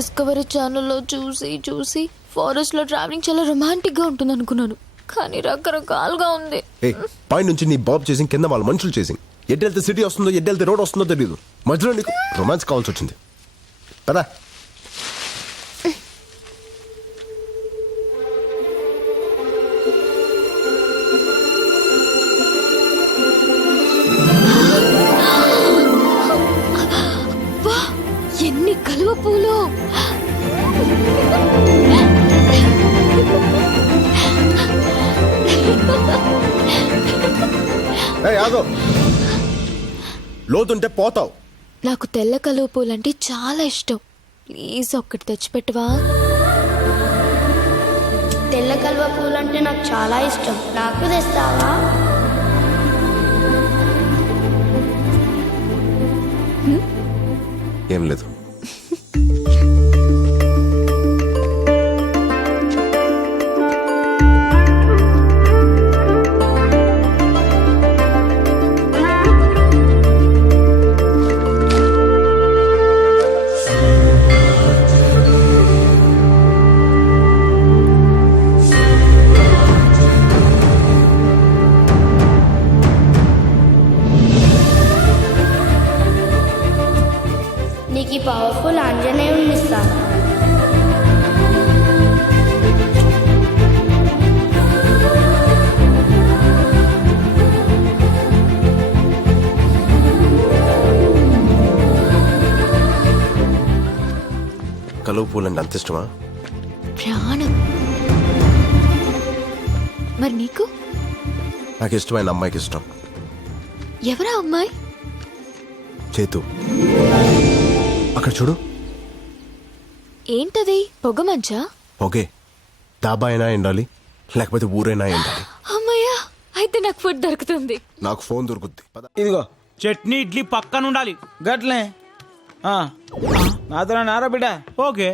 Discovery ఛానల్లో చూసి forest లో ట్రావెలింగ్ చాలా రొమాంటిక్ గా ఉంటుంది అనుకున్నాను, కానీ రకరకాలుగా ఉంది. పై నుంచి నీ బాబ్ చేసి కింద వాళ్ళ మనుషులు చేసి ఎడ్డెళ్తే సిటీ వస్తుందో ఎడ్డెళ్తే రోడ్ వస్తుందో తెలియదు. మధ్యలో నీకు రొమాన్స్ కావాల్సి వచ్చింది కదా. ఎన్ని కలువ పూలు! ఆగో, లోతుంటే పోతావు. నాకు తెల్ల కలువ పూలు అంటే చాలా ఇష్టం. ప్లీజ్ ఒక్కటి తెచ్చిపెట్టవా? తెల్ల కలువ పూలు అంటే నాకు చాలా ఇష్టం, నాకు తెస్తావా? ఏం లేదు. నీకు ఈ పవర్ఫుల్ ఆంజనేయుని ఇస్తాను. కలువ పూలంటే అంత ఇష్టమా? ప్రాణం. మరి నీకు? నాకు ఇష్టమైన అమ్మాయికి ఇష్టం. ఎవరా అమ్మాయి? చేతు. అక్కడ చూడు. ఏంటది? పొగ మంచా? ఓకే, డాబా అయినా ఎండాలి, లేకపోతే ఊరైనా ఎండాలి. అమ్మయ్యా, అయితే నాకు ఫుడ్ దొరుకుతుంది. నాకు ఫోన్ దొరుకుద్ది. ఇదిగో చట్నీ ఇడ్లీ పక్కన ఉండాలి. గట్లే నాతో నారా బిడ్డ. ఓకే.